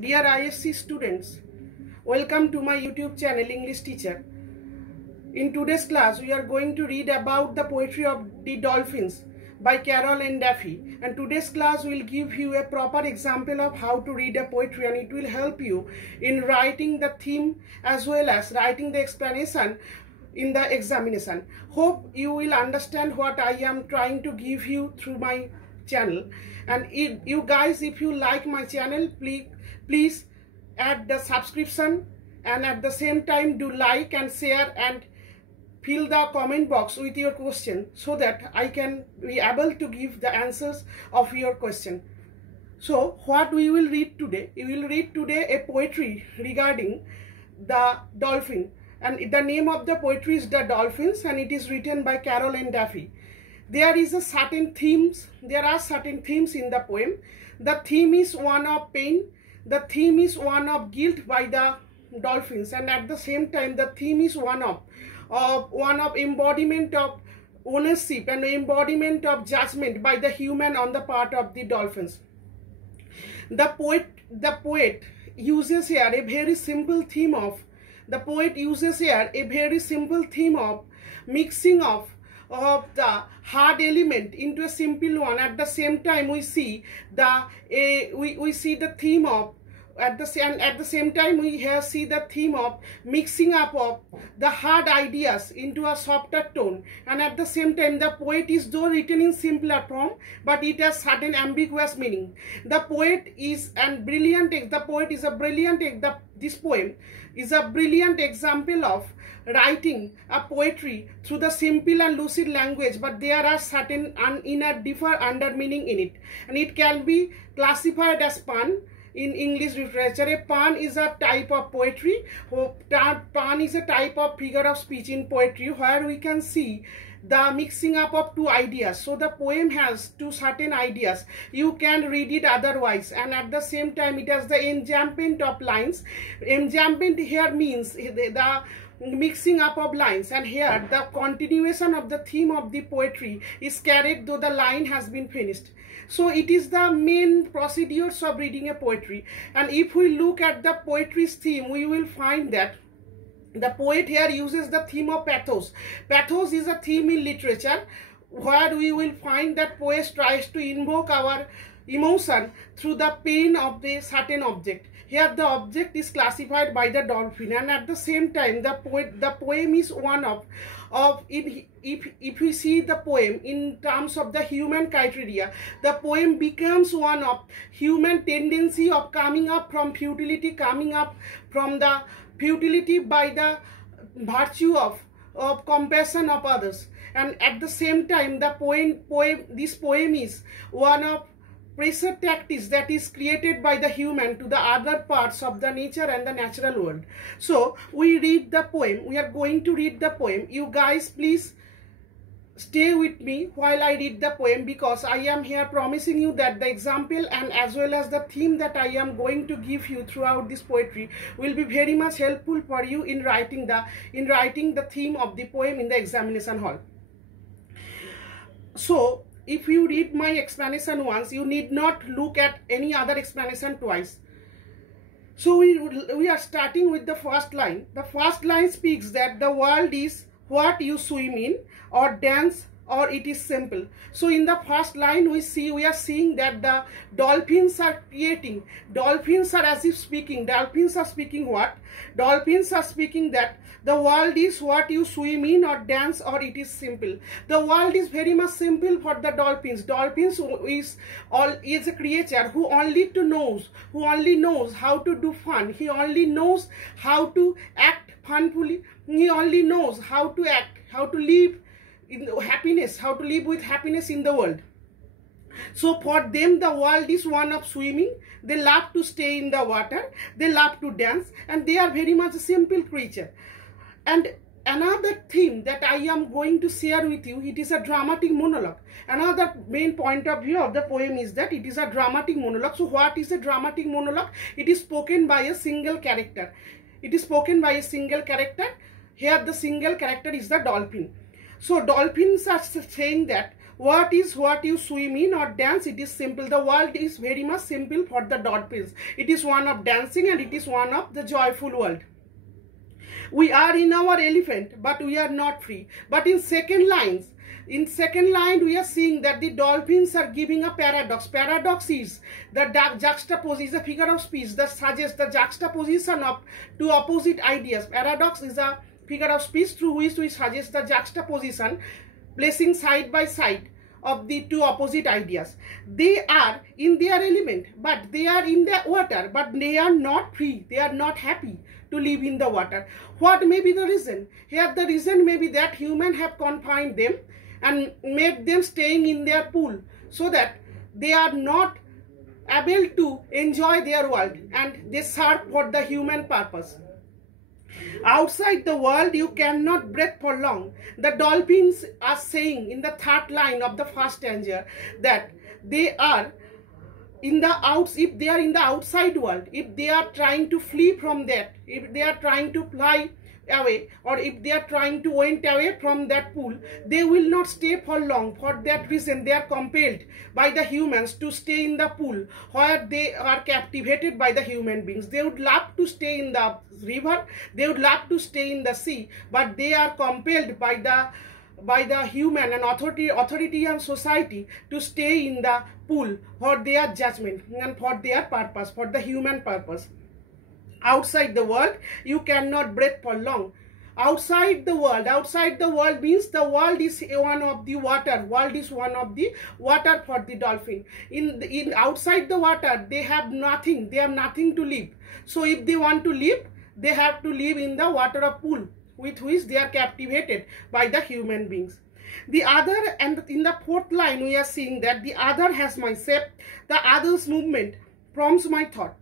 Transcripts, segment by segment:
Dear ISC students, welcome to my YouTube channel English Teacher. In today's class, we are going to read about the poetry of the Dolphins by Carol and Duffy. And today's class will give you a proper example of how to read a poetry, and it will help you in writing the theme as well as writing the explanation in the examination. Hope you will understand what I am trying to give you through my channel. And you guys, if you like my channel, please add the subscription, and at the same time do like and share and fill the comment box with your question so that I can be able to give the answers of your question. So what we will read today? We will read today a poetry regarding the dolphin, and the name of the poetry is The Dolphins, and it is written by Carol and Duffy. There are certain themes in the poem. The theme is one of pain. The theme is one of guilt by the dolphins, and at the same time the theme is one of embodiment of ownership and embodiment of judgment by the human on the part of the dolphins. The poet uses here a very simple theme of mixing of the hard element into a simple one. At the same time, we see the theme of mixing up of the hard ideas into a softer tone. And at the same time, the poet is though written in simpler form, but it has certain ambiguous meaning. This poem is a brilliant example of writing a poetry through the simple and lucid language, but there are certain deeper under meaning in it, and it can be classified as pun in English literature. A pun is a type of poetry. Pun is a type of figure of speech in poetry where we can see the mixing up of two ideas. So the poem has two certain ideas. You can read it otherwise, and at the same time it has the enjambment of lines. Enjambment here means the mixing up of lines, and here the continuation of the theme of the poetry is carried though the line has been finished. So it is the main procedures of reading a poetry. And if we look at the poetry's theme, we will find that the poet here uses the theme of pathos. Pathos is a theme in literature where we will find that poet tries to invoke our emotion through the pain of the certain object. Here the object is classified by the dolphin, and at the same time the poem is one of if we see the poem in terms of the human criteria, the poem becomes one of human tendency of coming up from futility by the virtue of compassion of others. And at the same time this poem is one of pressure tactics that is created by the human to the other parts of the nature and the natural world. So we read the poem. We are going to read the poem. You guys please stay with me while I read the poem, because I am here promising you that the example and as well as the theme that I am going to give you throughout this poetry will be very much helpful for you in writing the theme of the poem in the examination hall. So if you read my explanation once, you need not look at any other explanation twice. So we are starting with the first line. The first line speaks that the world is what you swim in or dance, or it is simple. So in the first line we are seeing that the dolphins are creating. Dolphins are as if speaking. Dolphins are speaking what? Dolphins are speaking that the world is what you swim in or dance, or it is simple. The world is very much simple for the dolphins. Dolphins is a creature who only knows how to do fun. He only knows how to act funfully. He only knows how to act, how to live with happiness in the world. So for them the world is one of swimming. They love to stay in the water, they love to dance, and they are very much a simple creature. And another theme that I am going to share with you, it is a dramatic monologue. Another main point of view of the poem is that it is a dramatic monologue. So what is a dramatic monologue? It is spoken by a single character. Here the single character is the dolphin. So dolphins are saying that What is what you swim in or dance, it is simple. The world is very much simple for the dolphins. It is one of dancing and it is one of the joyful world. We are in our elephant, but we are not free. But in second line, we are seeing that the dolphins are giving a paradox. Paradox is the juxtaposition, a figure of speech that suggests the juxtaposition of two opposite ideas. Paradox is a figure of speech through which we suggest the juxtaposition, placing side by side of the two opposite ideas. They are in their element, but they are in the water, but they are not free. They are not happy to live in the water. What may be the reason? Here the reason may be that humans have confined them and made them staying in their pool so that they are not able to enjoy their world and they serve for the human purpose. Outside the world, you cannot breathe for long. The dolphins are saying in the third line of the first stanza that they are in the if they are in the outside world, if they are trying to flee from that, if they are trying to fly away, or if they are trying to went away from that pool, they will not stay for long. For that reason, they are compelled by the humans to stay in the pool where they are captivated by the human beings. They would love to stay in the river, they would love to stay in the sea, but they are compelled by the human and authority and society to stay in the pool for their judgment and for their purpose, for the human purpose. Outside the world, you cannot breathe for long. Outside the world means the world is one of the water. World is one of the water for the dolphin. In outside the water, they have nothing. They have nothing to live. So if they want to live, they have to live in the water of pool with which they are captivated by the human beings. The other, and in the fourth line, we are seeing that the other has my shape, the other's movement prompts my thought.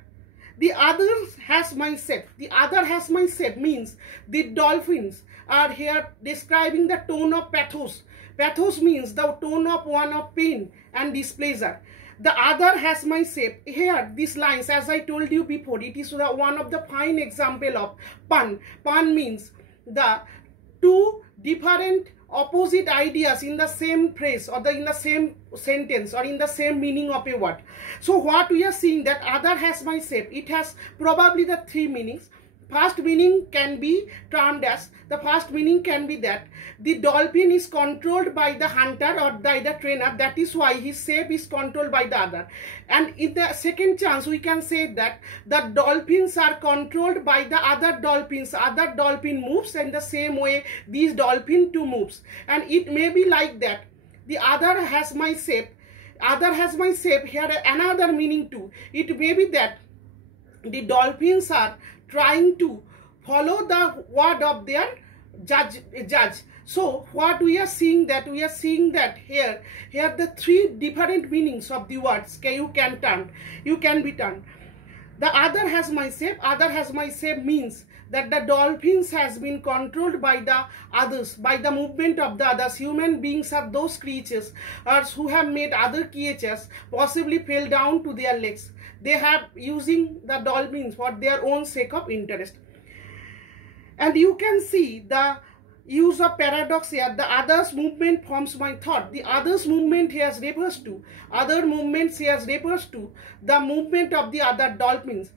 The other has my shape. The other has my shape means the dolphins are here describing the tone of pathos. Pathos means the tone of one of pain and displeasure. The other has my shape. Here, these lines, as I told you before, it is one of the fine example of pun. Pun means the two different opposite ideas in the same phrase or in the same sentence or in the same meaning of a word. So what we are seeing that other has my shape, it has probably the three meanings. First meaning can be termed as, the first meaning can be that the dolphin is controlled by the hunter or by the trainer. That is why his shape is controlled by the other. And in the second chance, we can say that the dolphins are controlled by the other dolphins. Other dolphin moves and the same way these dolphin too moves. And it may be like that. The other has my shape. Other has my shape. Here another meaning too. It may be that the dolphins are trying to follow the word of their judge. So what we are seeing that here the three different meanings of the words you can be turned. The other has my shape means that the dolphins has been controlled by the others, by the movement of the others. Human beings are those creatures who have made other creatures possibly fell down to their legs. They have using the dolphins for their own sake of interest. And you can see the use of paradox here. The others movement forms my thought. The others movement here refers to, other movements here refers to the movement of the other dolphins.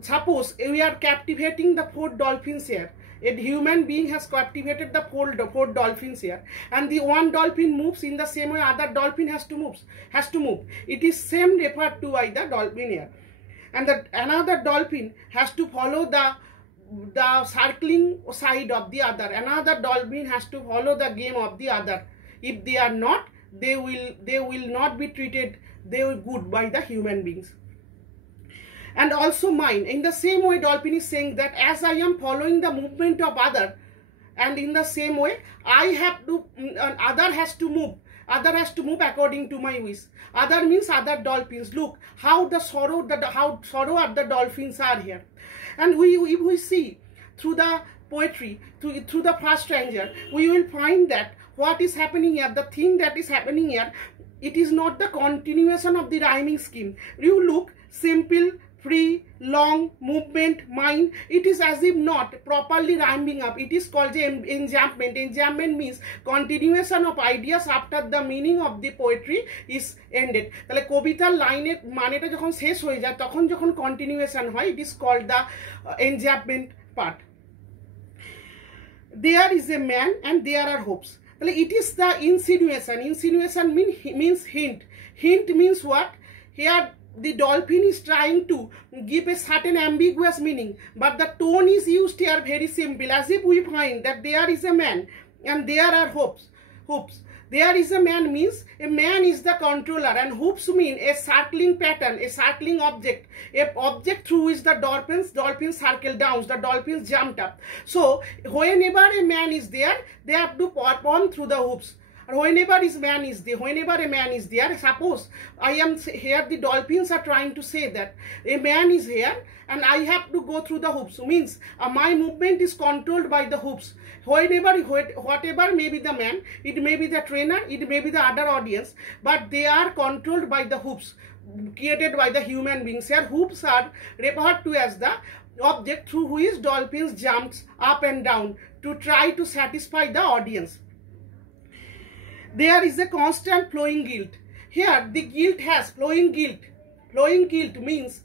Suppose we are captivating the 4 dolphins here. A human being has captivated the 4 dolphins here, and the one dolphin moves in the same way other dolphin has to move. It is same referred to by the dolphin here, and another dolphin has to follow the circling side of the other. Another dolphin has to follow the game of the other. If they are not, they will not be treated good by the human beings. And also mine. In the same way, dolphin is saying that as I am following the movement of other, and in the same way, I have to, other has to move. Other has to move according to my wish. Other means other dolphins. Look how sorrow of the dolphins are here. And if we see through the poetry, through the first stanza, we will find that what is happening here, the thing that is happening here, it is not the continuation of the rhyming scheme. You look, simple free, long, movement, mind. It is as if not properly rhyming up. It is called enjambment. Enjambment means continuation of ideas after the meaning of the poetry is ended. তাহলে কবিতার লাইনের মানেটা যখন শেষ হয়ে যায় তখন যখন কন্টিনিউয়েশন হয়, it is called the enjambment part. There is a man and there are hopes. It is the insinuation. Insinuation means hint. Hint means what? Here the dolphin is trying to give a certain ambiguous meaning, but the tone is used here very simple, as if we find that there is a man and there are hopes. There is a man means a man is the controller, and hoops mean a circling pattern, a circling object, a object through which the dolphins circle down, the dolphins jumped up. So whenever a man is there, they have to perform through the hoops. Whenever a man is there, suppose I am here, the dolphins are trying to say that a man is here and I have to go through the hoops. Means my movement is controlled by the hoops. Whatever may be the man, it may be the trainer, it may be the other audience, but they are controlled by the hoops created by the human beings. Here hoops are referred to as the object through which dolphins jumps up and down to try to satisfy the audience. There is a constant flowing guilt. Here the guilt has flowing guilt. Flowing guilt means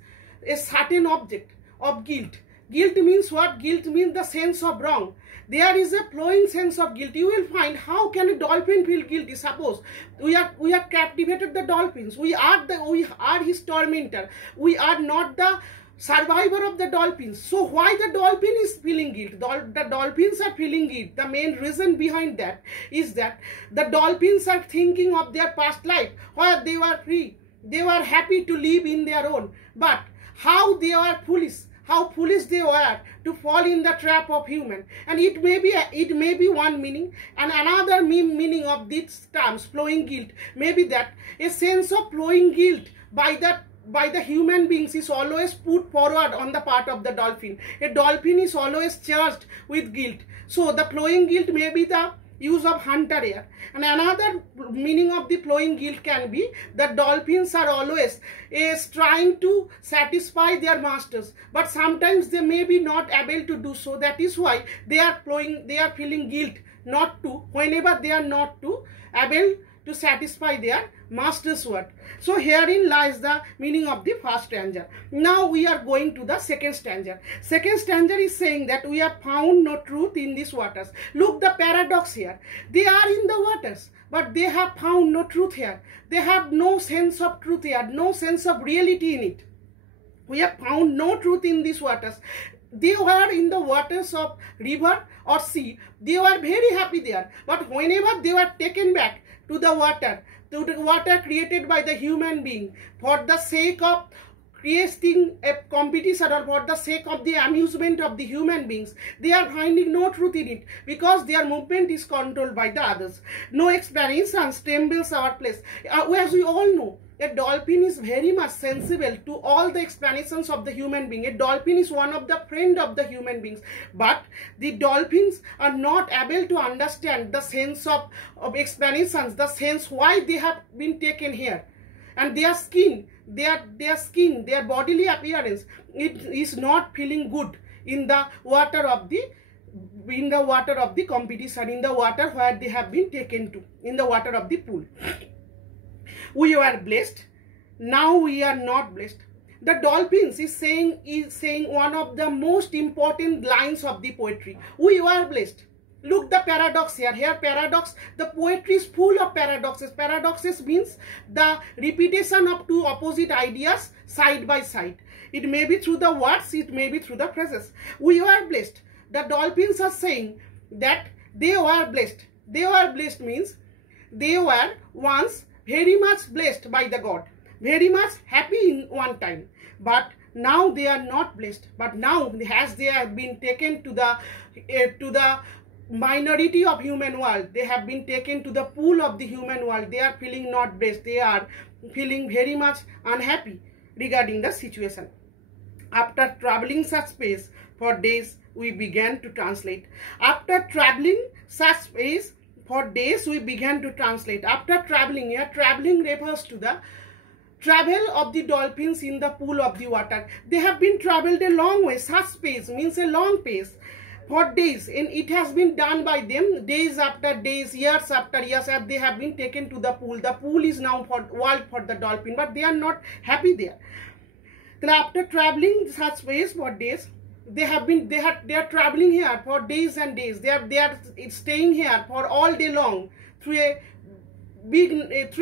a certain object of guilt. Guilt means what? Guilt means the sense of wrong. There is a flowing sense of guilt. You will find, how can a dolphin feel guilty? Suppose we have captivated the dolphins. We are his tormentor. We are not the survivor of the dolphins. So why the dolphin is feeling guilt? The dolphins are feeling guilt. The main reason behind that is that the dolphins are thinking of their past life where they were free. They were happy to live in their own. But how they are foolish. How foolish they were to fall in the trap of human. And it may be one meaning, and another meaning of these terms, flowing guilt, may be that a sense of flowing guilt by the human beings is always put forward on the part of the dolphin. A dolphin is always charged with guilt. So the flowing guilt may be the use of hunter here. And another meaning of the flowing guilt can be that dolphins are always trying to satisfy their masters, but sometimes they may be not able to do so. That is why they are feeling guilt whenever they are not able to satisfy their master's word. So herein lies the meaning of the first stanza. Now we are going to the second stanza. Second stanza is saying that we have found no truth in these waters. Look the paradox here. They are in the waters, but they have found no truth here. They have no sense of truth here, no sense of reality in it. We have found no truth in these waters. They were in the waters of river or sea. They were very happy there, but whenever they were taken back to the water created by the human being for the sake of creating a competition or for the sake of the amusement of the human beings, they are finding no truth in it because their movement is controlled by the others. No explanation stumbles our place. As we all know, a dolphin is very much sensible to all the explanations of the human being. A dolphin is one of the friend of the human beings, but the dolphins are not able to understand the sense of explanations, the sense why they have been taken here. And their skin, their bodily appearance, it is not feeling good in the water of the competition, in the water where they have been taken to, in the water of the pool. We were blessed, now we are not blessed. The dolphins is saying one of the most important lines of the poetry. We were blessed. Look the paradox here. Here paradox, the poetry is full of paradoxes. Paradoxes means the repetition of two opposite ideas side by side. It may be through the words, it may be through the phrases. We were blessed. The dolphins are saying that they were blessed. They were blessed means they were once very much blessed by the God, very much happy in one time, but now they are not blessed. But now, as they have been taken to the minority of human world, they have been taken to the pool of the human world, they are feeling not blessed. They are feeling very much unhappy regarding the situation. After traveling such space for days, we began to translate. After traveling such space for days, we began to translate. After traveling, here traveling refers to the Travel of the dolphins in the pool of the water. They have been traveled a long way. Such pace means a long pace for days, and it has been done by them days after days, years after years, as they have been taken to the pool. The pool is now for world for the dolphin, but they are not happy there. Then after traveling such ways for days, they are traveling here for days and days. They are staying here for all day long through a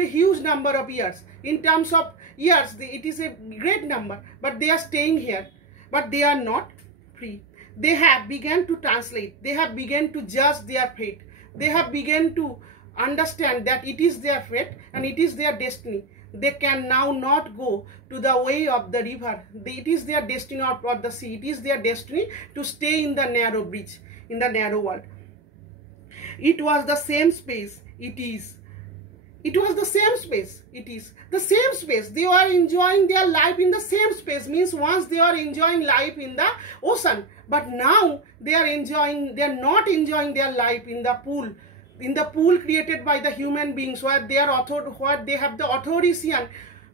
huge number of years. In terms of years, it is a great number, but they are staying here, but they are not free. They have begun to translate. They have begun to judge their fate. They have begun to understand that it is their fate and it is their destiny. They can now not go to the way of the river. It is their destiny, or the sea. It is their destiny to stay in the narrow bridge, in the narrow world. It was the same space. It was the same space. It is the same space. They are enjoying their life in the same space. Means once they are enjoying life in the ocean, but now they are not enjoying their life in the pool. In the pool created by the human beings, where they have the authoritarian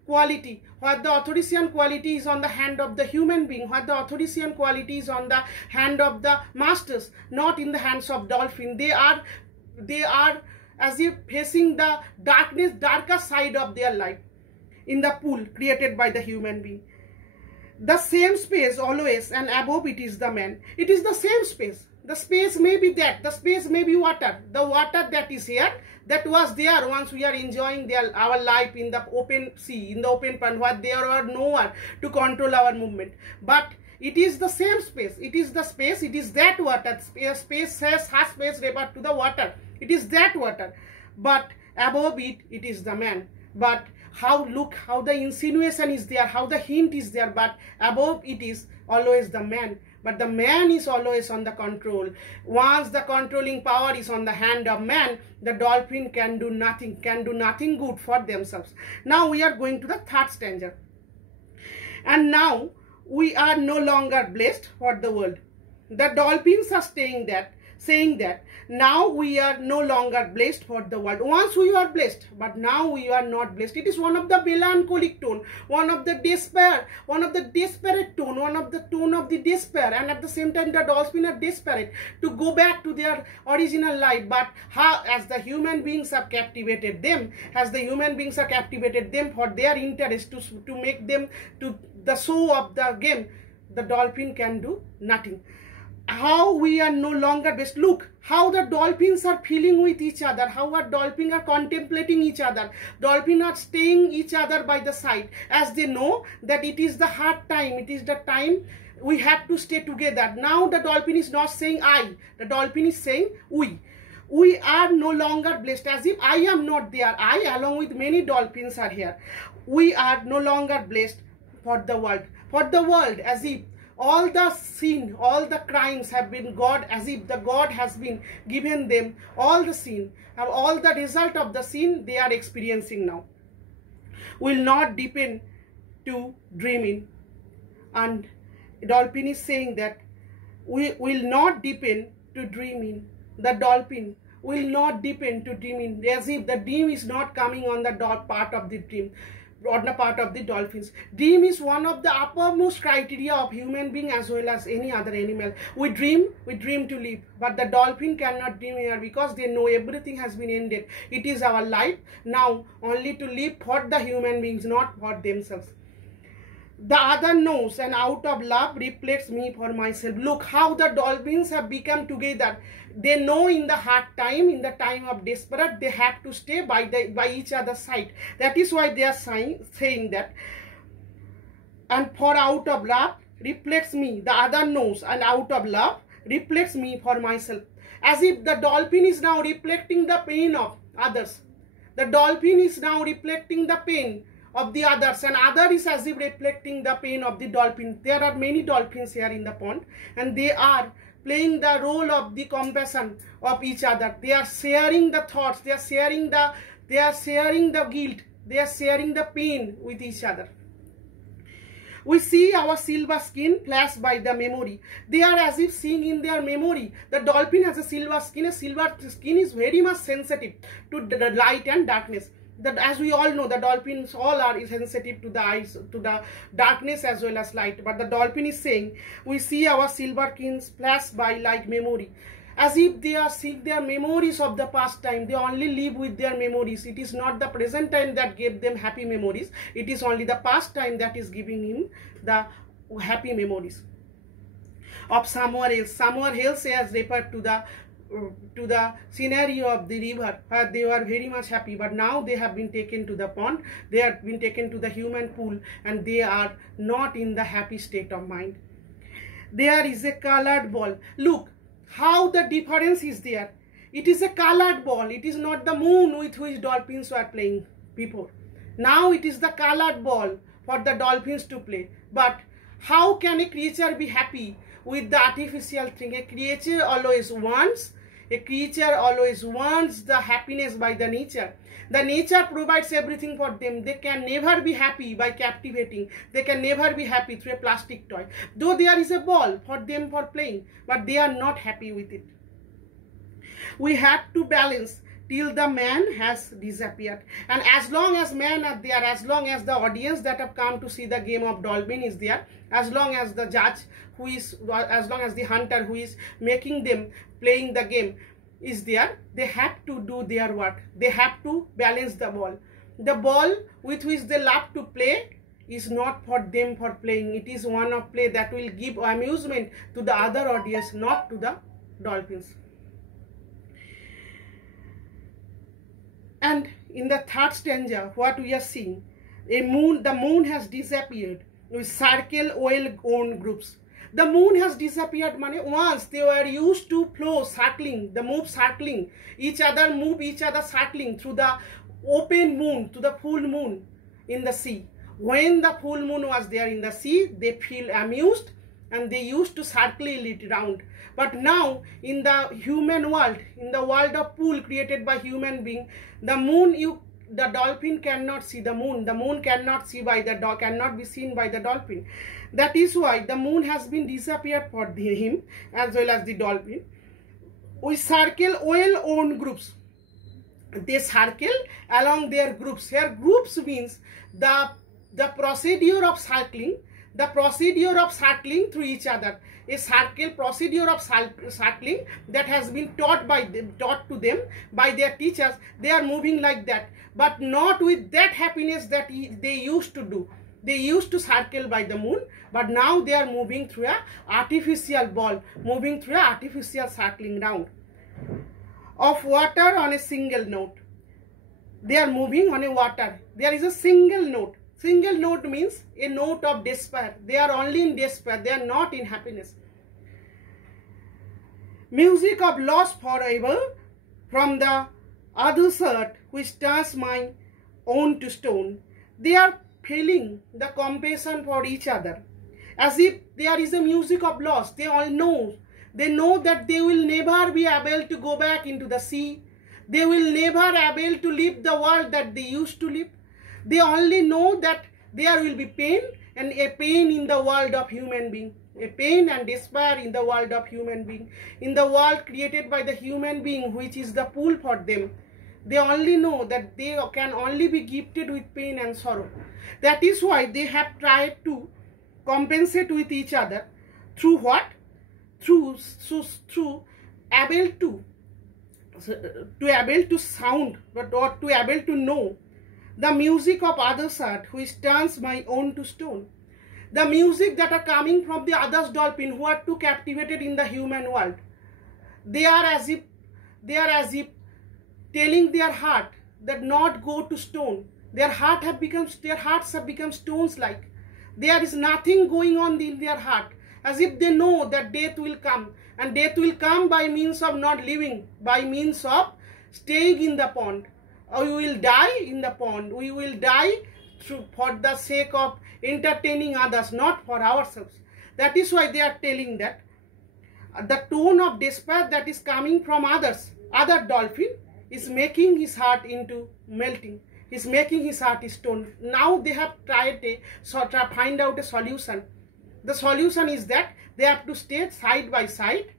quality, where the authoritarian quality is on the hand of the human being, where the authoritarian quality is on the hand of the masters, not in the hands of dolphin. They are as if facing the darker side of their life in the pool created by the human being. The same space always, and above it is the man. It is the same space. The space may be that. The space may be water. The water that is here, that was there once we are enjoying our life in the open sea, in the open pond, where there were no one to control our movement. But it is the same space. It is the space. It is that water. Space says has space referred to the water. It is that water. But above it, it is the man. But how the insinuation is there, how the hint is there. But above it is always the man. But the man is always on the control. Once the controlling power is on the hand of man, the dolphin can do nothing good for themselves. Now we are going to the third stanza. And now we are no longer blessed for the world. The dolphins are saying that now we are no longer blessed for the world. Once we were blessed, but now we are not blessed. It is one of the melancholic tone, one of the despair, one of the desperate tone, one of the tone of the despair, and at the same time the dolphins are desperate to go back to their original life. But as the human beings have captivated them, for their interest to make them to the show of the game, the dolphin can do nothing. How we are no longer best. Look how the dolphins are feeling with each other, how our dolphins are contemplating each other. Dolphins are staying each other by the side, as they know that it is the hard time, it is the time we have to stay together. Now the dolphin is not saying I, the dolphin is saying we. We are no longer blessed, as if I am not there. I, along with many dolphins, are here. We are no longer blessed for the world. For the world, as if all the sin, all the crimes have been God, as if the God has been given them all the sin, and all the result of the sin they are experiencing now will not depend to dreaming. And dolphin is saying that we will not depend to dreaming. The dolphin will not depend to dreaming, as if the dream is not coming on the part of the dream, on the part of the dolphins. Dream is one of the uppermost criteria of human being as well as any other animal. We dream to live, but the dolphin cannot dream here, because they know everything has been ended. It is our life now only to live for the human beings, not for themselves. The other knows, and out of love reflects me for myself. Look how the dolphins have become together. They know in the hard time, in the time of desperate, they have to stay by each other's side. That is why they are saying that. And for out of love reflects me, the other knows, and out of love reflects me for myself. As if the dolphin is now reflecting the pain of others. The dolphin is now reflecting the pain of the others, and other is as if reflecting the pain of the dolphin. There are many dolphins here in the pond, and they are playing the role of the compassion of each other. They are sharing the thoughts, they are sharing the guilt, they are sharing the pain with each other. We see our silver skin flashed by the memory. They are as if seeing in their memory. The dolphin has a silver skin. A silver skin is very much sensitive to the light and darkness. that, as we all know, the dolphins all are sensitive to the eyes, to the darkness as well as light. But the dolphin is saying, we see our silver kings flash by like memory, as if they are seeing their memories of the past time. They only live with their memories. It is not the present time that gave them happy memories. It is only the past time that is giving him the happy memories of somewhere else. Somewhere else has referred to the scenario of the river where they were very much happy, but now they have been taken to the pond, they have been taken to the human pool, and they are not in the happy state of mind. There is a colored ball. Look how the difference is there. It is a colored ball. It is not the moon with which dolphins were playing before. Now it is the colored ball for the dolphins to play. But how can a creature be happy with the artificial thing? A creature always wants the happiness by the nature. The nature provides everything for them. They can never be happy by captivating. They can never be happy through a plastic toy. Though there is a ball for them for playing, but they are not happy with it. We have to balance till the man has disappeared. And as long as men are there, as long as the audience that have come to see the game of dolphin is there, as long as the judge as long as the hunter who is making them playing the game is there, they have to do their work. They have to balance the ball. The ball with which they love to play is not for them for playing. It is one of play that will give amusement to the other audience, not to the dolphins. And in the third stanza, what we are seeing, the moon has disappeared. We circle well-worn groups. The moon has disappeared. Once they were used to flow, circling, each other circling through the open moon to the full moon in the sea. When the full moon was there in the sea, they feel amused and they used to circle it around. But now in the human world, in the world of pool created by human being, the dolphin cannot see the moon. The moon cannot be seen by the dolphin. That is why the moon has been disappeared for him as well as the dolphin. We circle well-worn groups. They circle along their groups. Here groups means the procedure of circling, through each other. A procedure of circling that has been taught to them by their teachers. They are moving like that, but not with that happiness that they used to do. They used to circle by the moon, but now they are moving through an artificial ball, moving through an artificial circling round of water on a single note. They are moving on a water. There is a single note. Single note means a note of despair. They are only in despair. They are not in happiness. Music of loss forever from the other side which turns my own to stone. They are feeling the compassion for each other, as if there is a music of loss. They all know. They know that they will never be able to go back into the sea. They will never be able to live the world that they used to live. They only know that there will be pain, and a pain in the world of human being. A pain and despair in the world of human being. In the world created by the human being, which is the pool for them. They only know that they can only be gifted with pain and sorrow. That is why they have tried to compensate with each other. Through what? Through able to sound, or to able to know the music of others' art, which turns my own to stone. The music that are coming from the others dolphin who are too captivated in the human world. They are as if telling their heart that not go to stone. Their hearts have become stones like. There is nothing going on in their heart, as if they know that death will come, and death will come by means of not living, by means of staying in the pond. We will die in the pond. We will die for the sake of entertaining others, not for ourselves. That is why they are telling that the tone of despair that is coming from other dolphin is making his heart into melting. Is making his heart stone. Now they have tried to find out a solution. The solution is that they have to stay side by side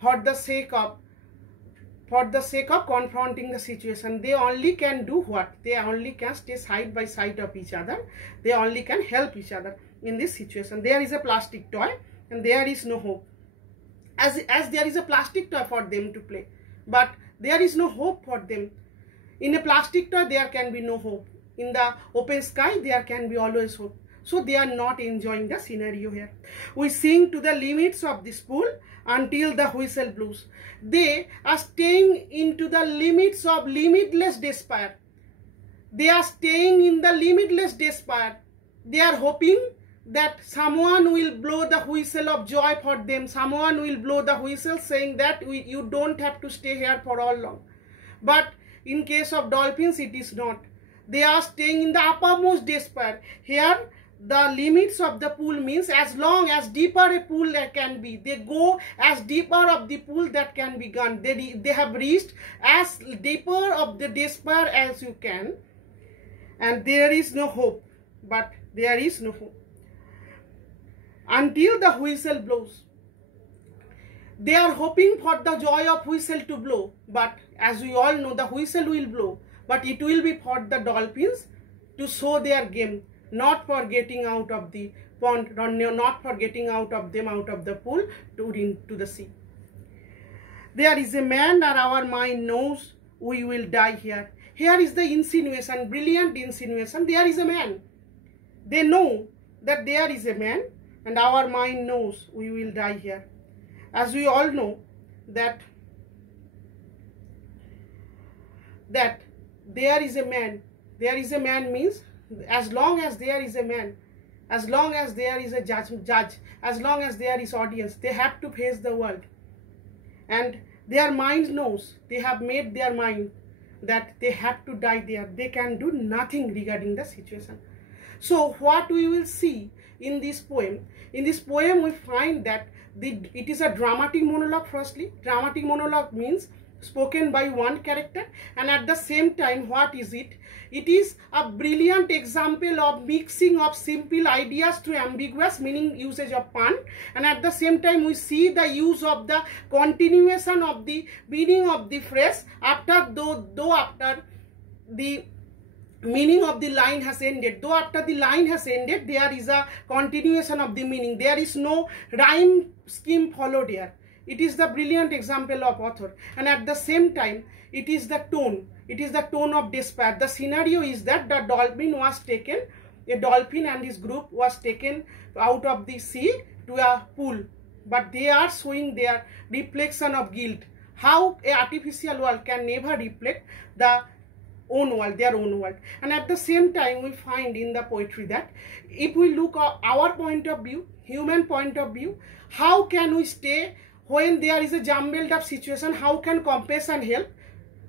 for the sake of for the sake of confronting the situation. They only can do what? They only can stay side by side of each other. They only can help each other in this situation. There is a plastic toy and there is no hope. As there is a plastic toy for them to play, but there is no hope for them. In a plastic toy, there can be no hope. In the open sky, there can be always hope. So they are not enjoying the scenario here. We sing to the limits of this pool until the whistle blows. They are staying into the limits of limitless despair. They are staying in the limitless despair. They are hoping that someone will blow the whistle of joy for them. Someone will blow the whistle saying that you don't have to stay here for all long. But in case of dolphins, it is not. They are staying in the uppermost despair. Here, the limits of the pool means as long as deeper a pool can be. They go as deeper of the pool that can be gone. They have reached as deeper of the despair as you can. And there is no hope. But there is no hope. Until the whistle blows. They are hoping for the joy of whistle to blow. But as we all know, the whistle will blow. But it will be for the dolphins to show their game. Not for getting out of the pond, not for getting out of them out of the pool into the sea. There is a man that our mind knows we will die here. Here is the insinuation, brilliant insinuation. There is a man. They know that there is a man and our mind knows we will die here. As we all know that there is a man. There is a man means as long as there is a man, as long as there is a judge, as long as there is audience, they have to face the world. And their mind knows, they have made their mind that they have to die there. They can do nothing regarding the situation. So what we will see in this poem we find that it is a dramatic monologue firstly. Dramatic monologue means spoken by one character, and at the same time, what is it? It is a brilliant example of mixing of simple ideas to ambiguous, meaning usage of pun, and at the same time we see the use of the continuation of the meaning of the phrase after after the meaning of the line has ended. Though after the line has ended, there is a continuation of the meaning. There is no rhyme scheme followed here. It is the brilliant example of author, and at the same time it is the tone. It is the tone of despair. The scenario is that the dolphin was taken, a dolphin and his group was taken out of the sea to a pool, but they are showing their reflection of guilt. How an artificial world can never reflect their own world. And at the same time we find in the poetry that if we look at our point of view, human point of view, how can we stay when there is a jumbled up situation? How can compassion help?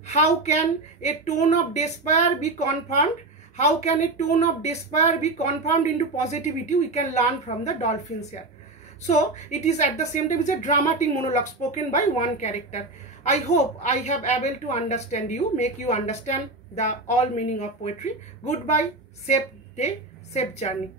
How can a tone of despair be confirmed? How can a tone of despair be confirmed into positivity? We can learn from the dolphins here. So it is at the same time, it's a dramatic monologue spoken by one character. I hope I have able to understand you, make you understand the all meaning of poetry. Goodbye, safe day, safe journey.